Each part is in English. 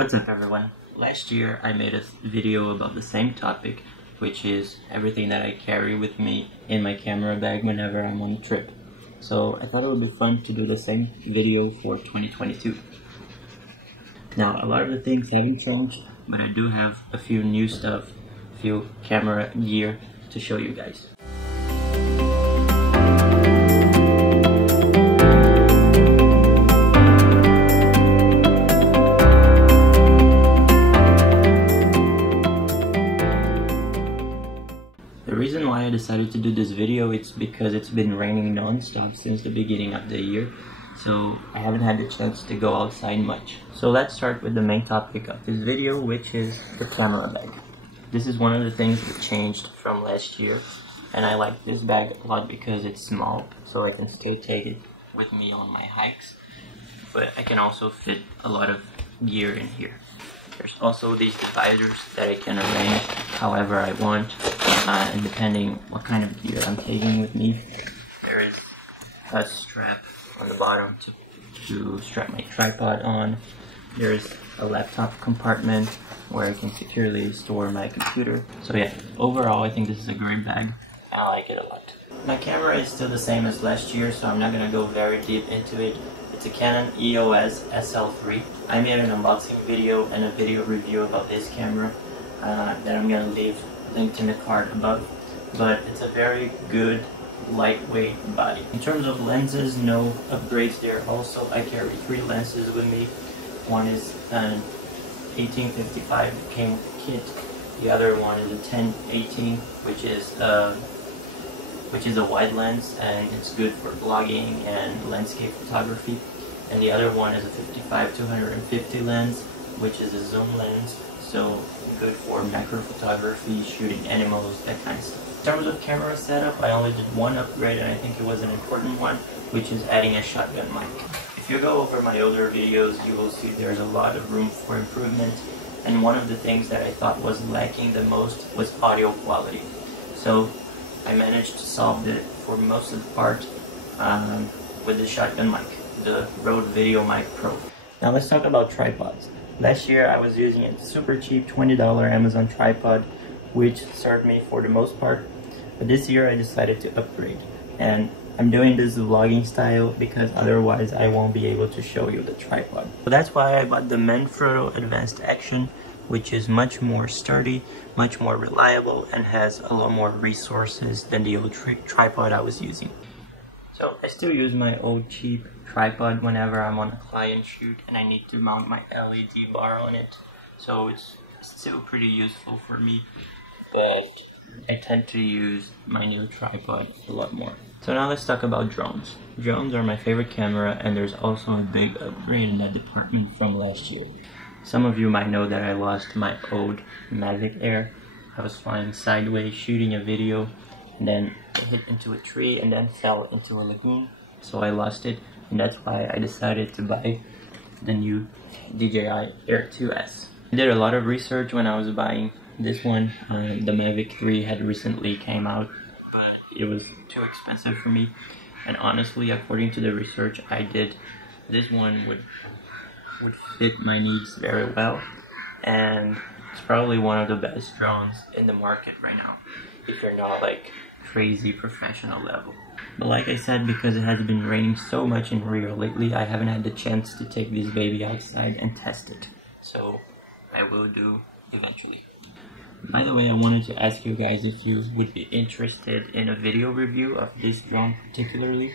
What's up everyone? Last year I made a video about the same topic, which is everything that I carry with me in my camera bag whenever I'm on a trip. So I thought it would be fun to do the same video for 2022. Now a lot of the things haven't changed, but I do have a few new stuff, a few camera gear to show you guys. The reason why I decided to do this video is because it's been raining non-stop since the beginning of the year, so I haven't had the chance to go outside much. So let's start with the main topic of this video, which is the camera bag. This is one of the things that changed from last year, and I like this bag a lot because it's small, so I can still take it with me on my hikes, but I can also fit a lot of gear in here. There's also these dividers that I can arrange however I want, and depending what kind of gear I'm taking with me. There is a strap on the bottom to strap my tripod on. There's a laptop compartment where I can securely store my computer. So yeah, overall I think this is a great bag. I like it a lot. My camera is still the same as last year, so I'm not gonna go very deep into it. It's a Canon EOS SL3. I made an unboxing video and a video review about this camera that I'm gonna leave linked in the card above. But it's a very good lightweight body. In terms of lenses, no upgrades there. Also, I carry 3 lenses with me. One is an 1855 that came with the kit. The other one is a 10-18, which is a wide lens, and it's good for vlogging and landscape photography. And the other one is a 55-250 lens, which is a zoom lens, so good for macro photography, shooting animals, that kind of stuff. In terms of camera setup, I only did one upgrade, and I think it was an important one, which is adding a shotgun mic. If you go over my older videos, you will see there's a lot of room for improvement, and one of the things that I thought was lacking the most was audio quality. So I managed to solve it for most of the part with the shotgun mic, the Rode Video Mic Pro. Now let's talk about tripods. Last year I was using a super cheap $20 Amazon tripod, which served me for the most part. But this year I decided to upgrade, and I'm doing this vlogging style because otherwise I won't be able to show you the tripod. So that's why I bought the Manfrotto Advanced Action, which is much more sturdy, much more reliable, and has a lot more resources than the old tripod I was using. So I still use my old cheap tripod whenever I'm on a client shoot and I need to mount my LED bar on it. So it's still pretty useful for me, but I tend to use my new tripod a lot more. So now let's talk about drones. Drones are my favorite camera, and there's also a big upgrade in that department from last year. Some of you might know that I lost my old Mavic Air. I was flying sideways shooting a video, and then it hit into a tree and then fell into a lagoon, so I lost it, and that's why I decided to buy the new DJI Air 2S. I did a lot of research when I was buying this one. The Mavic 3 had recently came out, but it was too expensive for me, and honestly, according to the research I did, this one would fit my needs very well, and it's probably one of the best drones in the market right now, if you're not like crazy professional level. But like I said, because it has been raining so much in Rio lately, I haven't had the chance to take this baby outside and test it, so I will do eventually. By the way, I wanted to ask you guys if you would be interested in a video review of this drone particularly.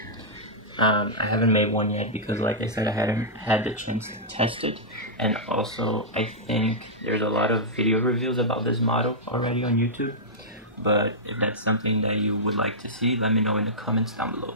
I haven't made one yet because, like I said, I hadn't had the chance to test it, and also I think there's a lot of video reviews about this model already on YouTube. But if that's something that you would like to see, let me know in the comments down below.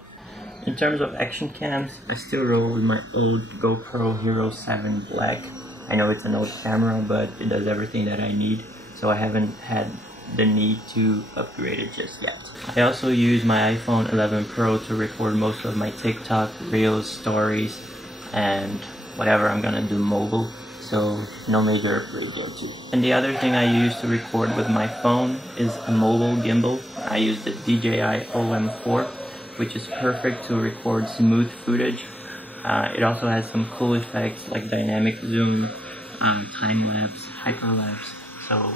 In terms of action cams, I still roll with my old GoPro Hero 7 Black. I know it's an old camera, but it does everything that I need, so I haven't had the need to upgrade it just yet. I also use my iPhone 11 Pro to record most of my TikTok, Reels, stories, and whatever I'm gonna do mobile, so no major upgrade there too. And the other thing I use to record with my phone is a mobile gimbal. I use the DJI OM4, which is perfect to record smooth footage. It also has some cool effects like dynamic zoom, time-lapse, hyperlapse, so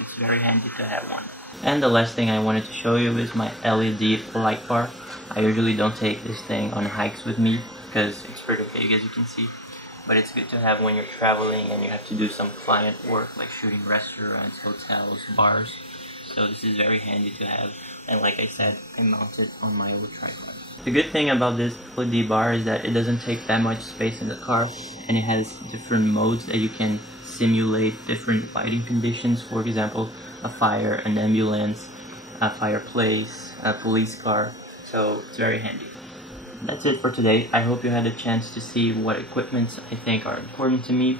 it's very handy to have one. And the last thing I wanted to show you is my LED light bar. I usually don't take this thing on hikes with me because it's pretty big, as you can see. But it's good to have when you're traveling and you have to do some client work like shooting restaurants, hotels, bars. So this is very handy to have, and like I said, I mount it on my old tripod. The good thing about this LED bar is that it doesn't take that much space in the car, and it has different modes that you can simulate different lighting conditions. For example, a fire, an ambulance, a fireplace, a police car. So it's very handy. That's it for today. I hope you had a chance to see what equipments I think are important to me,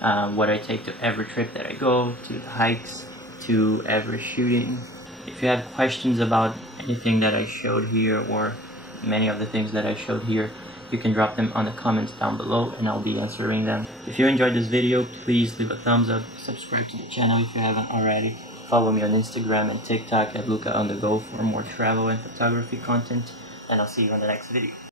what I take to every trip that I go, to the hikes, to every shooting. If you have questions about anything that I showed here or many of the things that I showed here, you can drop them on the comments down below and I'll be answering them. If you enjoyed this video, please leave a thumbs up, subscribe to the channel if you haven't already, follow me on Instagram and TikTok at Lucca on the go for more travel and photography content, and I'll see you on the next video.